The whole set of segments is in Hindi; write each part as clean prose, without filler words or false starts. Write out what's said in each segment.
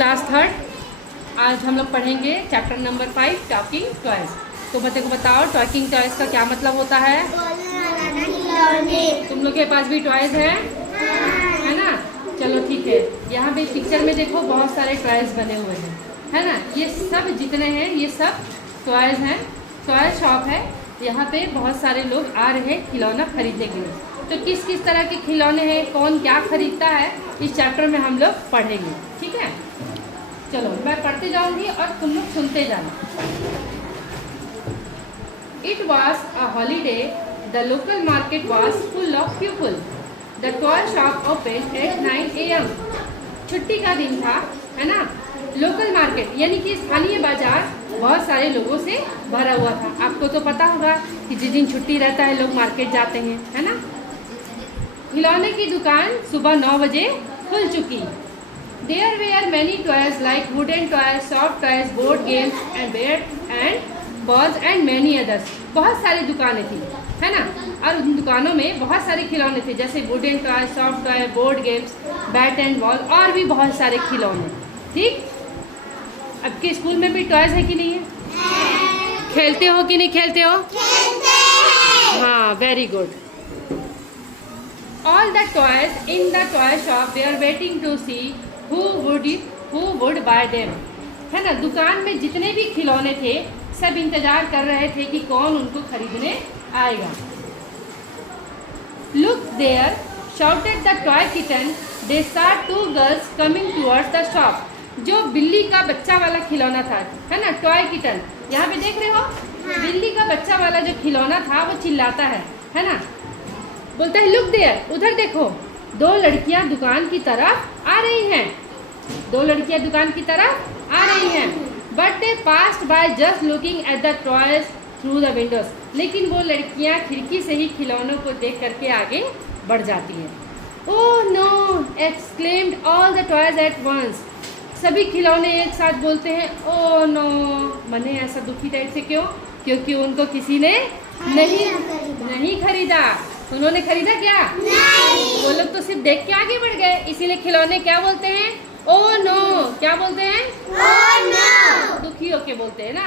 Class third. आज हम लोग पढ़ेंगे चैप्टर नंबर 5 टॉकिंग टॉयज। तो बच्चे को बताओ टॉकिंग टॉयज का क्या मतलब होता है। तुम लोग के पास भी टॉयज है ना। चलो ठीक है। यहाँ पे पिक्चर में देखो बहुत सारे टॉयज बने हुए हैं, है ना। ये सब जितने हैं ये सब टॉयज हैं। टॉय शॉप है। यहाँ पे बहुत सारे लोग आ रहे हैं खिलौना खरीदने के लिए। तो किस किस तरह के खिलौने हैं, कौन क्या खरीदता है, इस चैप्टर में हम लोग पढ़ेंगे। ठीक है, चलो मैं पढ़ते जाऊंगी और तुम लोग सुनते जाना। It was a holiday, the local market was full of people, the toy shop open at 9 AM। छुट्टी का दिन था, है ना। लोकल मार्केट यानी कि स्थानीय बाजार बहुत सारे लोगों से भरा हुआ था। आपको तो पता होगा कि जिस दिन छुट्टी रहता है लोग मार्केट जाते हैं, है ना। खिलौने की दुकान सुबह 9 बजे खुल चुकी। There were many toys like wooden toys, soft toys, board games and bat and balls and many others. बहुत सारी दुकानें थी, है ना। और उन दुकानों में बहुत सारे खिलौने थे, जैसे wooden toy, soft toy, board games, bat and ball और भी बहुत सारे खिलौने। ठीक, आपके स्कूल में भी टॉयज है कि नहीं है? खेलते हो कि नहीं खेलते हो? हाँ, very good. All the toys in the toy shop were waiting to see who would buy them। है ना। दुकान में जितने भी खिलौने थे सब इंतजार कर रहे थे कि कौन उनको खरीदने आएगा। Look there, shouted the toy kitten। They saw 2 girls coming towards the shop। जो बिल्ली का बच्चा वाला खिलौना था, है ना, टॉय किटन। यहाँ पे देख रहे हो, बिल्ली का बच्चा वाला जो खिलौना था वो चिल्लाता है ना। बोलता है लुक देयर, उधर देखो। 2 लड़कियां दुकान की तरफ आ रही हैं। 2 लड़कियां दुकान की तरफ आ रही हैं। But they passed by just looking at the toys through the Windows. लेकिन वो लड़कियां खिड़की से ही खिलौनों को देख करके आगे बढ़ जाती हैं। Oh no, exclaimed all the toys at once. सभी खिलौने एक साथ बोलते हैं ओह नो। मने ऐसा दुखी टाइप से क्यों? क्योंकि उनको किसी ने नहीं खरीदा। उन्होंने खरीदा क्या? नहीं। वो लोग तो सिर्फ देख के आगे बढ़ गए। इसीलिए खिलौने क्या बोलते हैं? Oh no. क्या बोलते हैं? Oh no. दुखी होके बोलते हैं ना।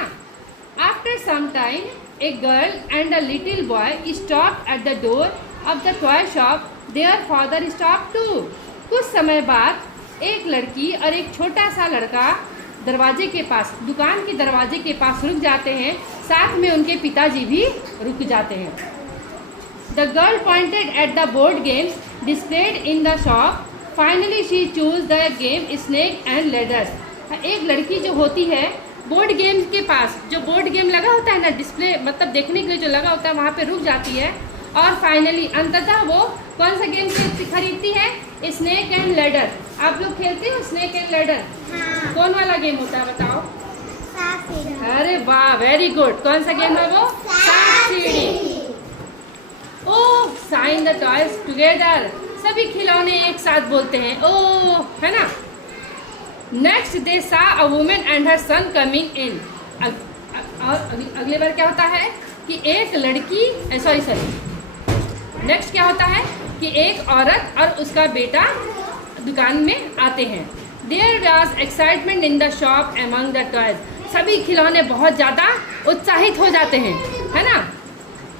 After some time a girl and a little boy stop at the door of the toy shop. Their father stop too. कुछ समय बाद एक लड़की और एक छोटा सा लड़का दरवाजे के पास, दुकान के दरवाजे के पास रुक जाते हैं। साथ में उनके पिताजी भी रुक जाते हैं। The girl pointed at the board games displayed in the shop. Finally, she chose the game snake and ladders। एक लड़की जो होती है बोर्ड गेम के पास, जो बोर्ड गेम लगा होता है ना, डिस्प्ले मतलब देखने के लिए जो लगा होता है, वहाँ पे रुक जाती है। और फाइनली अंततः वो कौन सा गेम खरीदती है? Snake and ladder. आप लोग खेलते हो स्नेक एंड लैडर? हाँ। कौन वाला गेम होता है बताओ? अरे वाह, वेरी गुड। कौन सा गेम है वो? सांप सीढ़ी। ओह, साइन द टॉयज टुगेदर। सभी खिलौने एक साथ बोलते हैं ओह, है ना। Next they saw a woman and her son coming in. और अगले बार क्या होता है कि एक लड़की, नेक्स्ट क्या होता है कि एक औरत और उसका बेटा दुकान में आते हैं। There was excitement in the shop among the toys. सभी खिलौने बहुत ज़्यादा उत्साहित हो जाते हैं, है ना।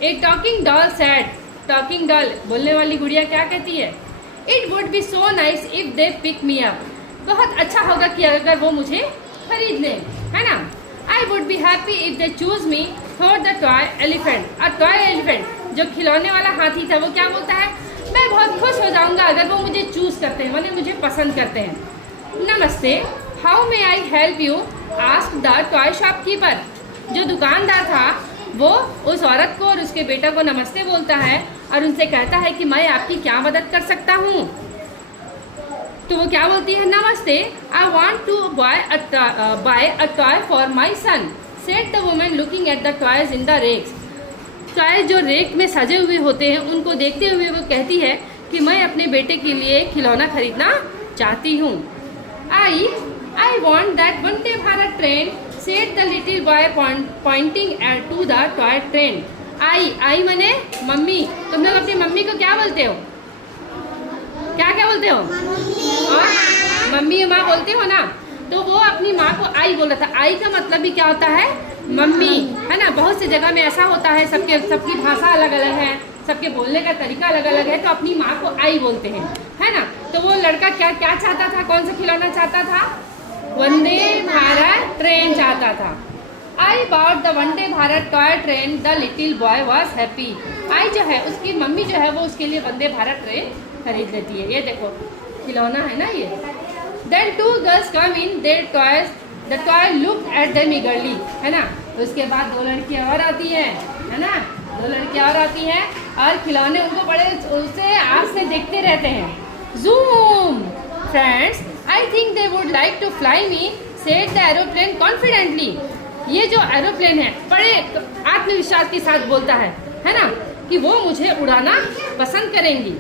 A talking doll said. Talking doll बोलने वाली गुड़िया क्या कहती है? It would be so nice if they pick me up. बहुत अच्छा होगा कि अगर वो मुझे खरीद लें, है ना। I would be happy if they choose me for the toy elephant. और टॉय एलिफेंट जो खिलौने वाला हाथी था वो क्या बोलता है? मैं बहुत खुश हो जाऊंगा अगर वो मुझे चूज करते हैं, माने मुझे पसंद करते हैं। नमस्ते, how may I help you? Asked the toy shopkeeper. जो दुकानदार था वो उस औरत को और उसके बेटा को नमस्ते बोलता है और उनसे कहता है कि मैं आपकी क्या मदद कर सकता हूँ। तो वो क्या बोलती है? नमस्ते, I want to buy a toy for my son, said the woman looking at the toys in the racks. Toy जो रेक में सजे हुए होते हैं उनको देखते हुए वो कहती है कि मैं अपने बेटे के लिए खिलौना खरीदना चाहती हूँ। I want that Vande Bharat train, said the little boy pointing to the toy train. आई मने मम्मी। तुम लोग अपनी मम्मी को क्या बोलते हो? क्या क्या बोलते हो? और मम्मी माँ बोलते हो ना। तो वो अपनी माँ को आई बोल रहा था। आई का मतलब भी क्या होता है? मम्मी, है ना। बहुत सी जगह में ऐसा होता है, सबकी भाषा अलग अलग है, सबके बोलने का तरीका अलग अलग है, तो अपनी माँ को आई बोलते हैं, है ना। तो वो लड़का क्या क्या चाहता था? कौन सा खिलौना चाहता था? वंदे भारत ट्रेन चाहता था। I bought the Vande Bharat toy train, the little boy was happy. आई जो है उसकी मम्मी जो है वो उसके लिए वंदे भारत ट्रेन खरीद लेती है। ये देखो खिलौना है ना ये। Then two girls come in there toys, the toy look at them eagerly, है ना। उसके बाद दो लड़कियाँ और आती हैं, है ना, दो लड़कियाँ और आती हैं और खिलौने उनको बड़े उससे आस से देखते रहते हैं। Zoom friends, I think they would like to fly me, said the aeroplane confidently. ये जो एरोप्लेन है बड़े आत्मविश्वास के साथ बोलता है ना, कि वो मुझे उड़ाना पसंद करेंगी।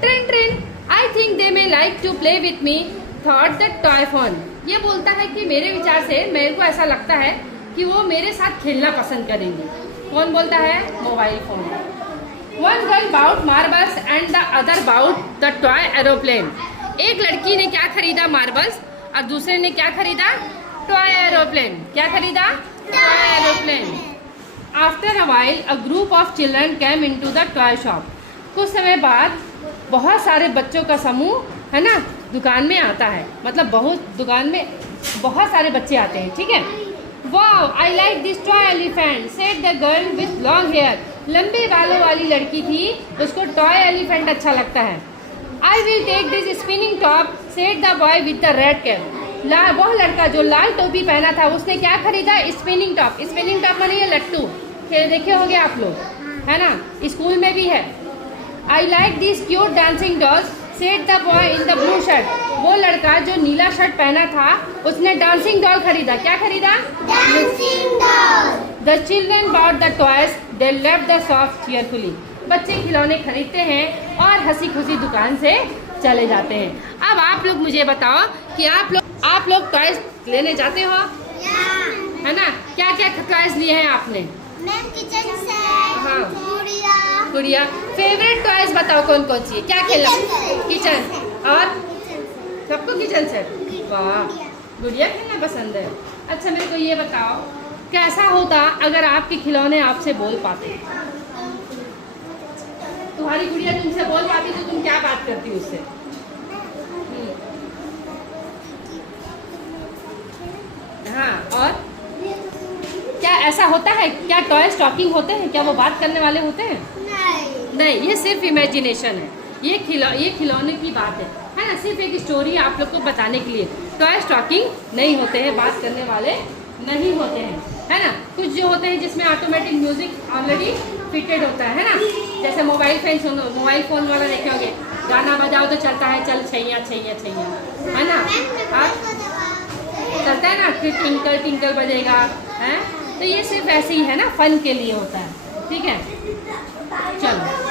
Train train, I think they may like to play with me, thought that toy phone. ये बोलता है कि मेरे विचार से, मेरे को ऐसा लगता है कि वो मेरे साथ खेलना पसंद करेंगी। कौन बोलता है? Mobile phone. One girl bought marbles and the other bought the toy aeroplane. एक लड़की ने क्या खरीदा? मार्बल्स, और दूसरे ने क्या खरीदा? Toy aeroplane. क्या खरीदा? Toy aeroplane. After a while a group of children came into the toy shop. कुछ समय बाद बहुत सारे बच्चों का समूह, है ना, दुकान में आता है। मतलब दुकान में बहुत सारे बच्चे आते हैं, ठीक है। Wow, I like this toy elephant, said the girl with long hair. लंबे बालों वाली लड़की थी, उसको टॉय एलिफेंट अच्छा लगता है। I will take this spinning top, said the boy with the red cap. वह लड़का जो लाल टोपी पहना था उसने क्या खरीदा? Spinning top. स्पिनिंग टॉप माने ये लट्टू, खेल देखे होंगे आप लोग, है ना, स्कूल में भी है। आई like this cute dancing dolls, said the boy in the blue shirt. वो लड़का जो नीला शर्ट पहना था उसने डांसिंग डॉल खरीदा। क्या खरीदा? Dancing doll. The children bought the toys, they left the shop cheerfully. बच्चे खिलौने खरीदते हैं और हंसी खुशी दुकान से चले जाते हैं। अब आप लोग मुझे बताओ कि आप लोग टॉयज लेने जाते हो, है ना। क्या क्या टॉयज लिए हैं आपने? मैं किचन सेट, हाँ। गुड़िया। फेवरेट टॉयज बताओ कौन कौन सी है? क्या खेला? Kitchen kitchen. और सबको किचन सेट। वाह, गुड़िया खेलना पसंद है। अच्छा मेरे को ये बताओ, कैसा होता अगर आपके खिलौने आपसे बोल पाते? तुम्हारी गुड़िया तुमसे बोल पाती तो तुम क्या बात करती उससे? हाँ, और क्या ऐसा होता है? क्या टॉयज टॉकिंग होते हैं? क्या वो बात करने वाले होते हैं? नहीं, ये सिर्फ इमेजिनेशन है। ये खिलौने की बात है ना, सिर्फ एक स्टोरी आप लोग को बताने के लिए। टॉयज टॉकिंग नहीं होते हैं, बात करने वाले नहीं होते हैं, है ना। कुछ जो होते हैं जिसमें ऑटोमेटिक म्यूजिक ऑलरेडी फिटेड होता है ना। जैसे मोबाइल फोन वाला देखे होंगे, गाना बजाओ तो चलता है, चल छैया छैया छैया, है ना। चलता है ना, फिर टिंकल टिंकल बजेगा, है। तो ये सिर्फ ऐसे ही है ना, फन के लिए होता है, ठीक है। चलो।